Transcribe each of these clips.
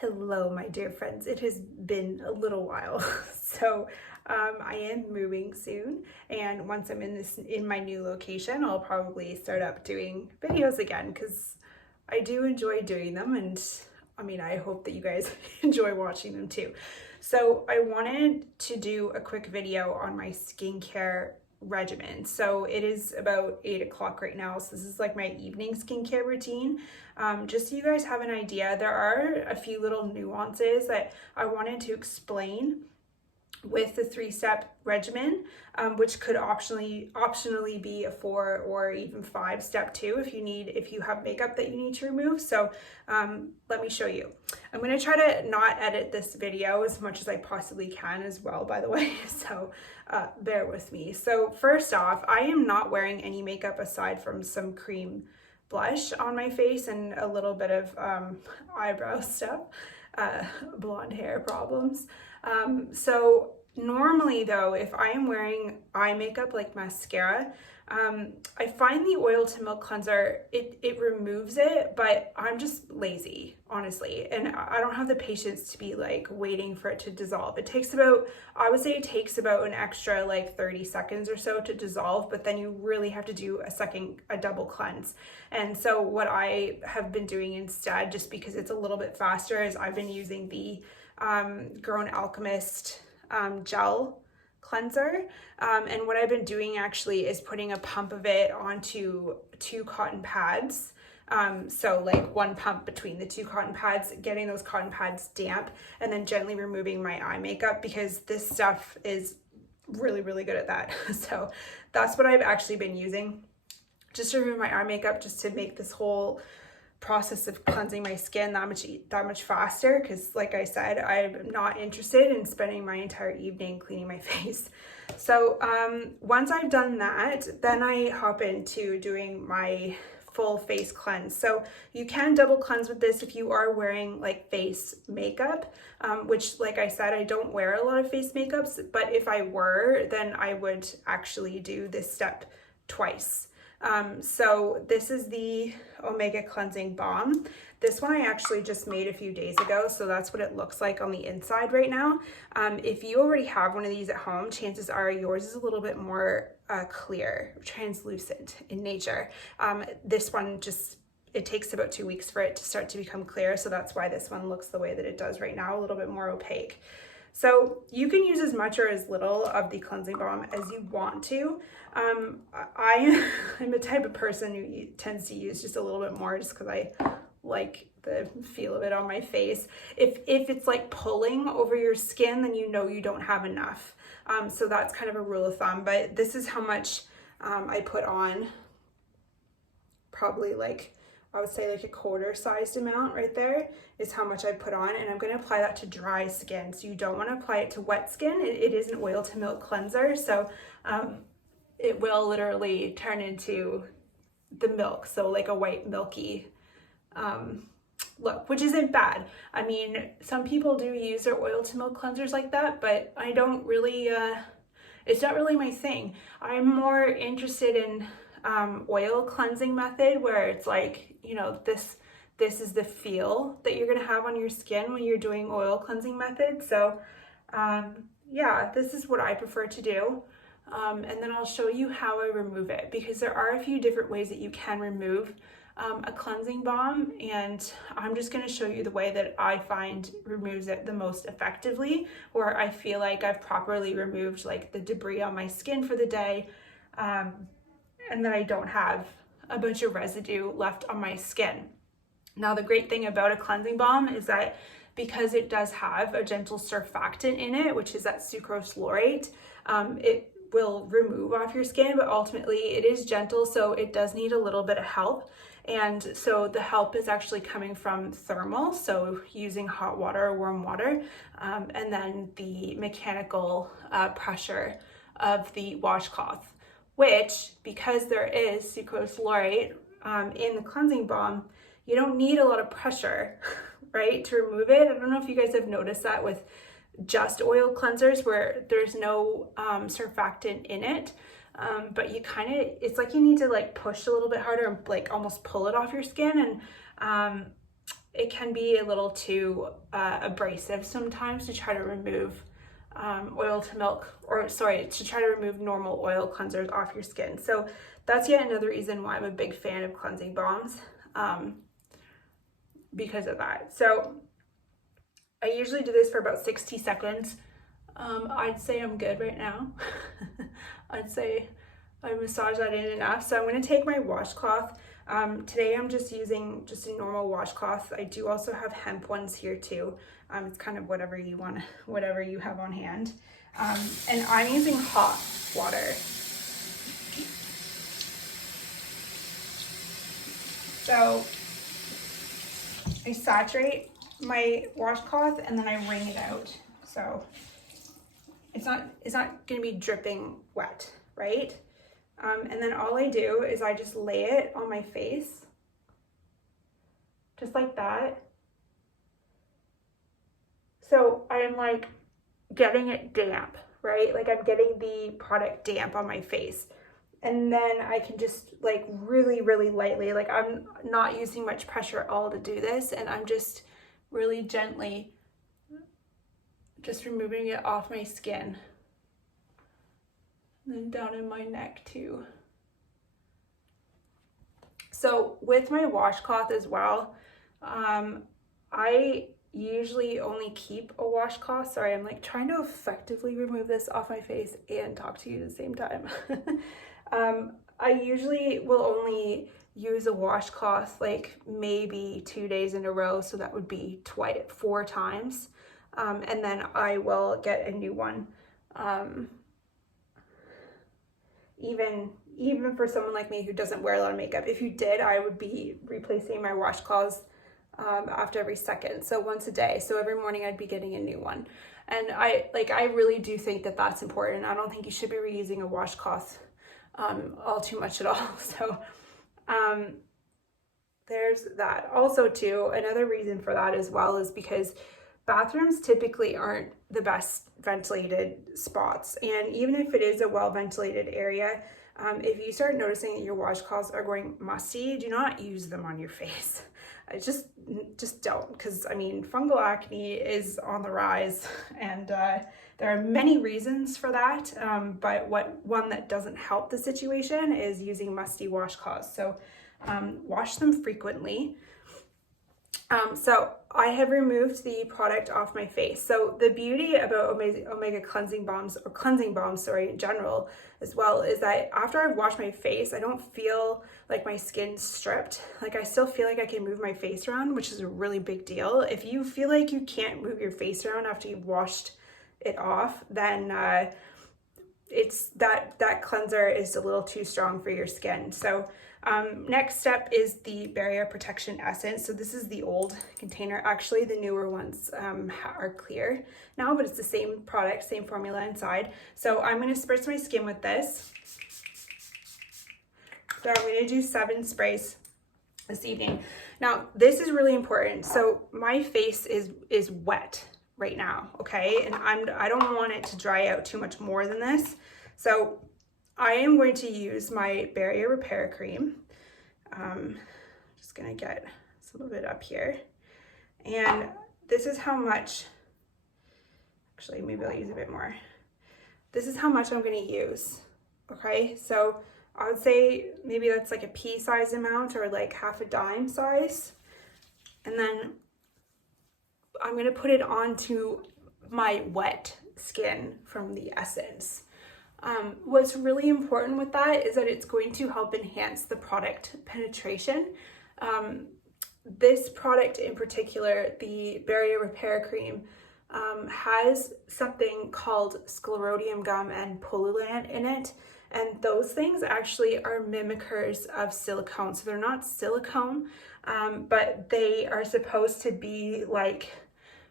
Hello, my dear friends. It has been a little while. I am moving soon, and once I'm in my new location, I'll probably start up doing videos again because I do enjoy doing them, and I hope that you guys enjoy watching them too. So I wanted to do a quick video on my skincare regimen. So it is about 8 o'clock right now, so this is like my evening skincare routine. Just so you guys have an idea, there are a few little nuances that I wanted to explain with the 3-step regimen, which could optionally be a 4 or even 5-step too if you have makeup that you need to remove. So let me show you. I'm going to try to not edit this video as much as I possibly can as well, by the way, so bear with me. So first off, I am not wearing any makeup aside from some cream blush on my face and a little bit of eyebrow stuff, blonde hair problems. So normally though, if I am wearing eye makeup like mascara, I find the oil to milk cleanser, it removes it, but I'm just lazy, honestly. And I don't have the patience to be like waiting for it to dissolve. I would say it takes about an extra like 30 seconds or so to dissolve, but then you really have to do a double cleanse. And so what I have been doing instead, just because it's a little bit faster, is I've been using the Grown Alchemist gel cleanser, and what I've been doing actually is putting a pump of it onto 2 cotton pads, so like 1 pump between the 2 cotton pads, getting those cotton pads damp, and then gently removing my eye makeup, because this stuff is really good at that. So that's what I've actually been using, just to remove my eye makeup, just to make this whole process of cleansing my skin that much faster, because like I said, I'm not interested in spending my entire evening cleaning my face. So once I've done that, then I hop into doing my full face cleanse. So you can double cleanse with this if you are wearing like face makeup, which, like I said, I don't wear a lot of face makeups, but if I were, then I would actually do this step twice. So this is the Omega Cleansing Balm. This one I actually just made a few days ago, so that's what it looks like on the inside right now. If you already have one of these at home, chances are yours is a little bit more clear, translucent in nature. This one it takes about 2 weeks for it to start to become clear, so that's why this one looks the way that it does right now, a little bit more opaque. So you can use as much or as little of the cleansing balm as you want to. I'm the type of person who tends to use just a little bit more, just because I like the feel of it on my face. If it's like pulling over your skin, then you know you don't have enough. So that's kind of a rule of thumb, but this is how much I put on. Probably like, I would say like a quarter sized amount right there is how much I put on, and I'm going to apply that to dry skin. So you don't want to apply it to wet skin. It is an oil to milk cleanser, so it will literally turn into the milk, so like a white milky look, which isn't bad. I mean, some people do use their oil to milk cleansers like that, but I don't really, it's not really my thing. I'm more interested in oil cleansing method, where it's like, you know, this is the feel that you're gonna have on your skin when you're doing oil cleansing method. So yeah, this is what I prefer to do, and then I'll show you how I remove it, because there are a few different ways that you can remove a cleansing balm, and I'm just going to show you the way that I find removes it the most effectively, where I feel like I've properly removed like the debris on my skin for the day, and that I don't have a bunch of residue left on my skin. Now, the great thing about a cleansing balm is that because it does have a gentle surfactant in it, which is that sucrose laurate, it will remove off your skin, but ultimately it is gentle, so it does need a little bit of help. And so the help is actually coming from thermal, so using hot water or warm water, and then the mechanical pressure of the washcloth, which, because there is sucrose laurate in the cleansing balm, you don't need a lot of pressure, right, to remove it. I don't know if you guys have noticed that with just oil cleansers where there's no surfactant in it, but it's like you need to like push a little bit harder and like almost pull it off your skin, and it can be a little too abrasive sometimes to try to remove oil to milk, or sorry, to try to remove normal oil cleansers off your skin. So that's yet another reason why I'm a big fan of cleansing balms, because of that. So I usually do this for about 60 seconds. I'd say I'm good right now. I'd say I massage that in enough. So I'm going to take my washcloth. Today I'm just using just a normal washcloth. I do also have hemp ones here too. It's kind of whatever you want, whatever you have on hand. And I'm using hot water. So I saturate my washcloth and then I wring it out. So it's not going to be dripping wet, right? And then all I do is I just lay it on my face, just like that. So I'm like getting it damp, right? Like I'm getting the product damp on my face. And then I can just like really, really lightly, like I'm not using much pressure at all to do this. And I'm just really gently just removing it off my skin. And then down in my neck too. So with my washcloth as well, I usually only keep a washcloth. Sorry, I'm like trying to effectively remove this off my face and talk to you at the same time. I usually will only use a washcloth like maybe 2 days in a row. So that would be 4 times. And then I will get a new one. Even for someone like me who doesn't wear a lot of makeup, if you did, I would be replacing my washcloths after every second, so once a day. So every morning I'd be getting a new one. And I really do think that that's important. I don't think you should be reusing a washcloth all too much at all. So there's that. Also too, another reason for that as well is because bathrooms typically aren't the best ventilated spots. And even if it is a well-ventilated area, if you start noticing that your washcloths are going musty, do not use them on your face. Just don't, because I mean, fungal acne is on the rise, and there are many reasons for that. But one that doesn't help the situation is using musty washcloths. So wash them frequently. So I have removed the product off my face. So the beauty about omega cleansing balms, or cleansing balms, sorry, in general as well, is that after I've washed my face, I don't feel like my skin's stripped. Like I still feel like I can move my face around, which is a really big deal. If you feel like you can't move your face around after you've washed it off, then it's that cleanser is a little too strong for your skin. So next step is the barrier protection essence. So this is the old container. Actually, the newer ones are clear now, but it's the same product, same formula inside. So I'm going to spritz my skin with this. So I'm going to do 7 sprays this evening. Now, this is really important. So my face is wet right now, okay? And I don't want it to dry out too much more than this. So I am going to use my barrier repair cream. Just gonna get some of it up here. And this is how much, actually maybe I'll use a bit more. This is how much I'm gonna use, okay? So I would say maybe that's like a pea size amount, or like half a dime size. And then I'm gonna put it onto my wet skin from the essence. What's really important with that is that it's going to help enhance the product penetration. This product in particular, the Barrier Repair Cream, has something called sclerotium gum and polulant in it. And those things actually are mimickers of silicone. So they're not silicone, but they are supposed to be like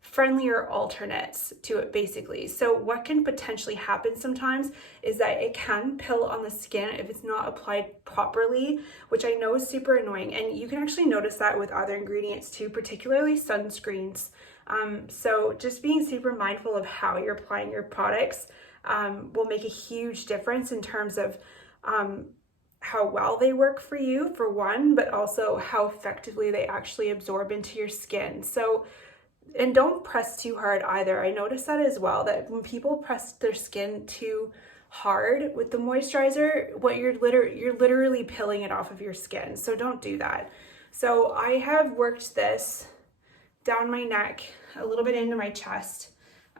friendlier alternates to it, basically. So what can potentially happen sometimes is that it can pill on the skin if it's not applied properly, which I know is super annoying. And you can actually notice that with other ingredients too, particularly sunscreens. So just being super mindful of how you're applying your products will make a huge difference in terms of how well they work for you, for one, but also how effectively they actually absorb into your skin. So, and don't press too hard either. I noticed that as well, that when people press their skin too hard with the moisturizer, what you're literally peeling it off of your skin. So don't do that. So I have worked this down my neck, a little bit into my chest.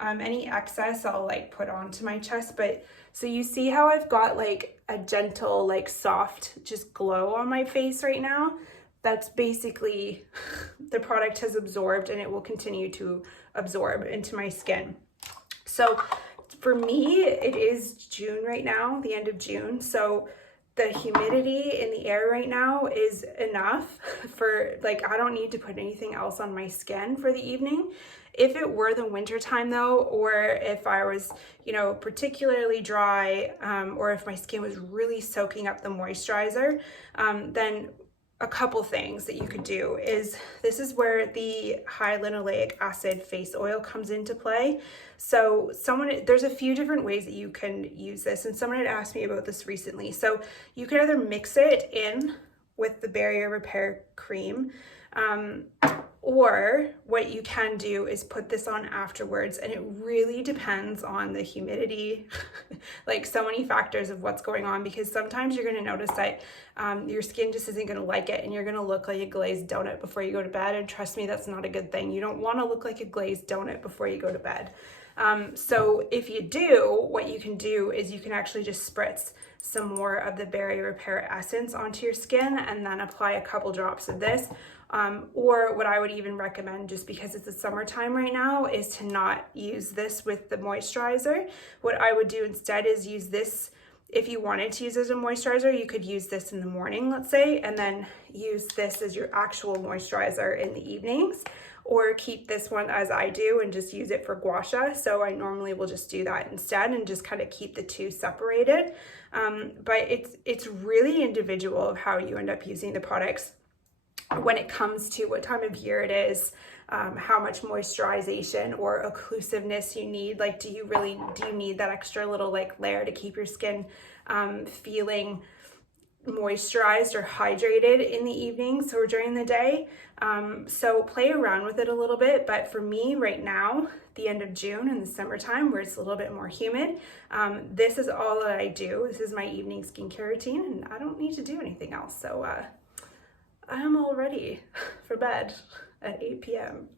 Any excess I'll like put onto my chest, but so you see how I've got like a gentle, like soft, just glow on my face right now? That's basically the product has absorbed, and it will continue to absorb into my skin. So for me, it is June right now, the end of June. So the humidity in the air right now is enough for, like, I don't need to put anything else on my skin for the evening. If it were the winter time though, or if I was, you know, particularly dry, or if my skin was really soaking up the moisturizer, then a couple things that you could do is, this is where the high linoleic acid face oil comes into play. So there's a few different ways that you can use this, and someone had asked me about this recently. So you could either mix it in with the barrier repair cream, or what you can do is put this on afterwards, and it really depends on the humidity, like so many factors of what's going on, because sometimes you're going to notice that your skin just isn't going to like it, and you're going to look like a glazed donut before you go to bed, and trust me, that's not a good thing. You don't want to look like a glazed donut before you go to bed. So if you do, what you can do is you can actually just spritz some more of the barrier repair essence onto your skin, and then apply a couple drops of this. Or what I would even recommend, just because it's the summertime right now, is to not use this with the moisturizer. What I would do instead is use this. If you wanted to use as a moisturizer, you could use this in the morning, let's say, and then use this as your actual moisturizer in the evenings, or keep this one as I do and just use it for gua sha. So I normally will just do that instead and just kind of keep the two separated. But it's really individual of how you end up using the products when it comes to what time of year it is, how much moisturization or occlusiveness you need. Like, do you need that extra little like layer to keep your skin feeling moisturized or hydrated in the evenings or during the day? So play around with it a little bit. But for me right now, the end of June in the summertime where it's a little bit more humid, this is all that I do. This is my evening skincare routine, and I don't need to do anything else. So I'm all ready for bed at 8 p.m.